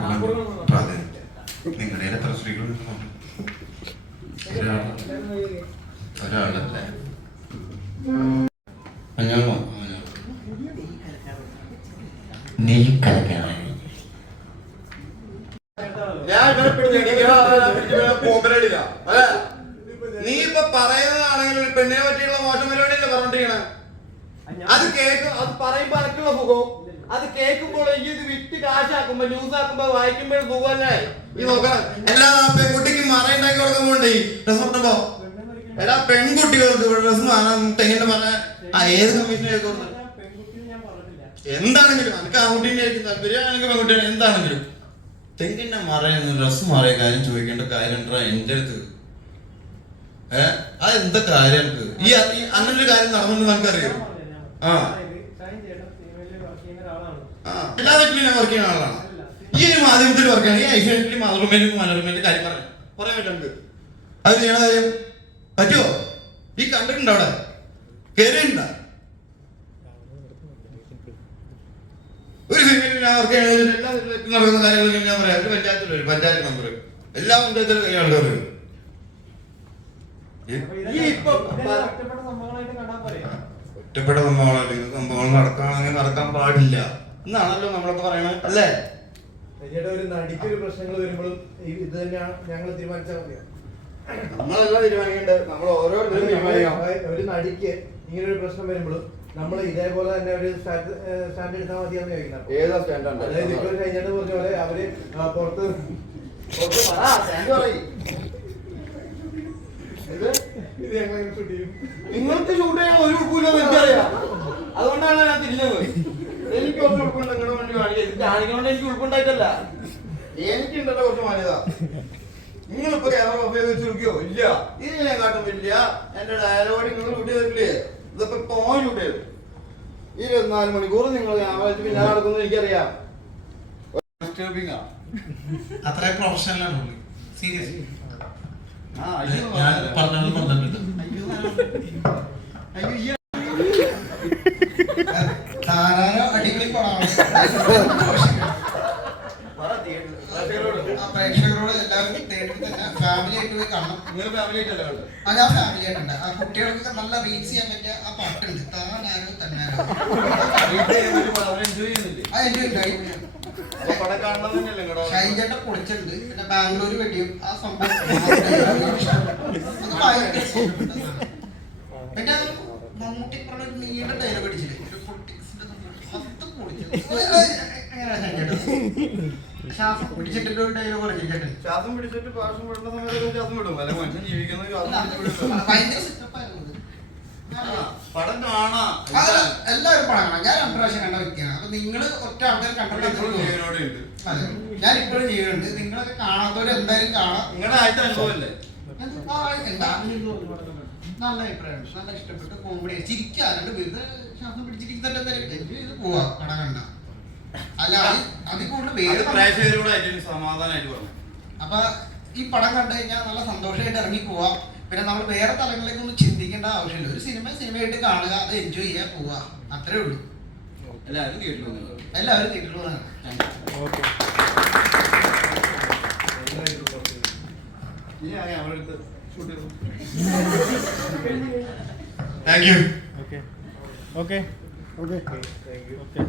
പ്രാധാന്യം നിങ്ങളുടെ എത്ര സ്ത്രീകളുണ്ട് ഒരാളല്ലേ? നീ കലക്കാണ് ഞാൻ ഇവനെ പിടിച്ച് ഇടിക്കണോ, അതല്ല പിടിച്ച് ഇവനെ കൂമ്പലടില്ല. അല്ലേ? നീ ഇപ്പൊ പറയുന്നതാണെങ്കിൽ ഒരു പെണ്ണിനെ പറ്റിയുള്ള മോശം പരിപാടിയല്ലേ പറഞ്ഞിട്ടിരിക്കണേ അത് കേൾക്കും. അത് പറയുമ്പോ അനക്കുള്ള സുഖം അത് കേൾക്കുമ്പോൾ ഈ ഇത് വിറ്റ് കാശാക്കുമ്പോ ന്യൂസ് ആക്കുമ്പോ വായിക്കുമ്പോൾ പോവല്ലേ ഈ നോക്കണം. എല്ലാ പെൺകുട്ടിക്കും മറയുണ്ടാക്കി കൊടുക്കുമ്പോണ്ടേ ഡ്രസ് കൊടുക്കുമ്പോ എടാ പെൺകുട്ടികൾക്ക് ഡ്രസ് തെങ്ങിന്റെ മറ ആ ഏത് കമ്മീഷനെ കൊടുക്കുന്നത് എന്താണെങ്കിലും എനിക്ക് ആൺകുട്ടീനെ ആയിരിക്കും താല്പര്യം എനിക്ക് പെൺകുട്ടിയാണ് എന്താണെങ്കിലും. തെങ്ങിന്റെ മറയെന്ന് ഡ്രസ് മാറിയ കാര്യം ചോദിക്കേണ്ട കാര്യം എന്റെ അടുത്ത്? ഏഹ് എന്താ കാര്യം എനിക്ക്? ഈ അങ്ങനെ കാര്യം നടന്നു നമുക്കറിയോ ആ, എല്ലാ വീട്ടിലും ഞാൻ വർക്ക് ചെയ്യുന്ന ആളാണ് ഈ ഒരു മാധ്യമത്തിൽ വർക്ക് ചെയ്യണം ഈ ഐശ്വര്യത്തിലും മാതൃമേലും മനോരമയിലും കാര്യം പറയാം കുറെ പറ്റുന്നുണ്ട് അത് ചെയ്യണ കാര്യം പറ്റുമോ ഈ കണ്ടിട്ടുണ്ടോ അവിടെ? കേറിയിട്ടുണ്ടോ? ഒരു സിനിമയിൽ ഞാൻ വർക്ക് ചെയ്യണ എല്ലാ നടക്കുന്ന കാര്യങ്ങളും ഞാൻ പറയാം. ഒരു പഞ്ചായത്തിൽ ഒരു പഞ്ചായത്ത് മെമ്പർ എല്ലാ പഞ്ചായത്തിലും കൈ ആൾക്കാർ വരും? ഈ ഇപ്പൊ ഒറ്റപ്പെട്ട സംഭവമാണ് സംഭവങ്ങൾ അങ്ങനെ നടക്കാൻ പാടില്ല. എന്നാണല്ലോ നമ്മളൊക്കെ പറയണത് അല്ലേ? ചേട്ടാ ഒരു നടിക്കൊരു പ്രശ്നങ്ങൾ വരുമ്പോഴും ഇത് തന്നെയാണ് ഞങ്ങൾ തീരുമാനിച്ചാൽ മതിയോ? നമ്മളെല്ലാം തീരുമാനിക്കേണ്ടത് നമ്മൾ ഓരോരുത്തരും തീരുമാനിക്കാം ഒരു നടിക്ക് ഇങ്ങനെ ഒരു പ്രശ്നം വരുമ്പോഴും നമ്മൾ ഇതേപോലെ തന്നെ ഒരു സ്റ്റാൻഡ് എടുത്താൽ മതിയാന്ന് ചോദിക്കുന്നത് ഏതാ സ്റ്റാൻഡ്? അതായത് ഇപ്പോൾ കഴിഞ്ഞിട്ട് പറഞ്ഞ പോലെ അവർ പുറത്ത് സ്റ്റാൻഡ് പറയും ഇത് ഇത് ഞങ്ങൾ ഷൂട്ട് ചെയ്യും നിങ്ങൾക്ക് ഷൂട്ട് ചെയ്യാൻ ഒരു ഉടുപ്പില്ല എനിക്കറിയാം. അതുകൊണ്ടാണ് ഞാൻ തിരിഞ്ഞത്. എനിക്ക് കുറച്ച് ഉടുപ്പുണ്ട് നിങ്ങളുടെ വണ്ടി കാണിക്കുക ഇത് കാണിക്കണോണ്ട് എനിക്ക് ഉടുപ്പുണ്ടായിട്ടല്ല. എനിക്കുണ്ടല്ലോ കുറച്ച് മാന്യത. നിങ്ങളിപ്പോ ക്യാമറ ഉപയോഗിച്ച് നോക്കിയോ? ഇല്ല. ഇത് ഞാൻ കാട്ടും ഇല്ല എന്റെ ഡയലോഗ് നിങ്ങൾ ഷൂട്ട് ചെയ്തിട്ടില്ലേ? ഇതിപ്പോ പോയി ഷൂട്ട് ചെയ്തു. ഇരുപത്തിനാല് മണിക്കൂർ നിങ്ങൾ ക്യാമറ വെച്ച് പിന്നെ നടക്കുന്നു എനിക്കറിയാം. ഡിസ്റ്റർബിംഗ് ആ. അത്ര പ്രൊഫഷണലാണ് സീരിയസ് ആ, അയ്യോ, ഞാൻ പറഞ്ഞത് പറഞ്ഞിട്ടുണ്ട് താരാരോ അടിപൊളി പടമാണ് പ്രേക്ഷകരോട്. ആ പ്രേക്ഷകരോട് എല്ലാവരും തിയേറ്ററിൽ തന്നെ ഫാമിലി ആയിട്ട് പോയി കാണണം. നിങ്ങൾ ഫാമിലി ആയിട്ടല്ല കണ്ടത് ആ ഞാൻ ഫാമിലി ആയിട്ടുണ്ട്. ആ കുട്ടികൾക്ക് നല്ല റീച്ച് ചെയ്യാൻ പറ്റിയ ആ പാട്ടുണ്ട്. താനാരോ തന്നാരോ എൻജോയ് ചെയ്യുന്നില്ലേ? ഷൈൻചേട്ടൻ പൊളിച്ചിട്ടുണ്ട്. പിന്നെ ബാംഗ്ലൂർ വെടിയും ആ സംഭവം. പിന്നെ മമ്മൂട്ടി പറഞ്ഞ ഒരു നീണ്ട ഡയലോഗ് അടിച്ചില്ലേ? ഒരു പൊളിറ്റിക്സിന്റെ? ശ്വാസം പിടിച്ചിട്ട് ഒരു ഡയലോഗ് പറഞ്ഞിട്ടുണ്ട് ശ്വാസം പിടിച്ചിട്ട് ശ്വാസം വിടുന്ന സമയത്ത് ശ്വാസം വിടും. അല്ലെ മനുഷ്യൻ ജീവിക്കുന്നത് ഭയങ്കര സെറ്റപ്പ് ആയിരുന്നു പടം കാണാം പടങ്ങണം ഞാൻ രണ്ടു പ്രാവശ്യം കണ്ട വ്യക്തിയാണ്. അപ്പൊ നിങ്ങൾ ഒറ്റ ആൾക്കാർ കണ്ടോണ്ട് അതെ. ഞാൻ ഇപ്പോഴും ചെയ്യുന്നുണ്ട് നിങ്ങളൊക്കെ കാണാത്തവര് എന്തായാലും കാണാം. നിങ്ങളുടെ ആദ്യത്തെ അനുഭവമല്ലേ? എന്ത്? നല്ല അഭിപ്രായം നല്ല ഇഷ്ടപ്പെട്ട കോമഡി ചിരിക്കാറുണ്ട് പേര് ശ്വാസം പിടിച്ചിരിക്കുന്നുണ്ട് എൻജോയ് ചെയ്ത് പോവാ. പടം കണ്ട. അല്ല അത് അതിൽ കൂടുതൽ പേര് സമാധാനമായിട്ട് പറഞ്ഞു. അപ്പൊ ഈ പടം കണ്ടു കഴിഞ്ഞാൽ നല്ല സന്തോഷമായിട്ട് ഇറങ്ങി പോവാം. പിന്നെ നമ്മൾ വേറെ തലങ്ങളിലേക്ക് ഒന്നും ചിന്തിക്കേണ്ട ആവശ്യമില്ല. ഒരു സിനിമ സിനിമയായിട്ട് കാണുക അത് എൻജോയ് ചെയ്യാ പോവാ. അത്രേ ഉള്ളൂ. എല്ലാവരും കേട്ടിട്ടുണ്ട് എല്ലാവരും കേട്ടിട്ടുള്ളതാണ് thank you Okay. Okay. Okay. Okay.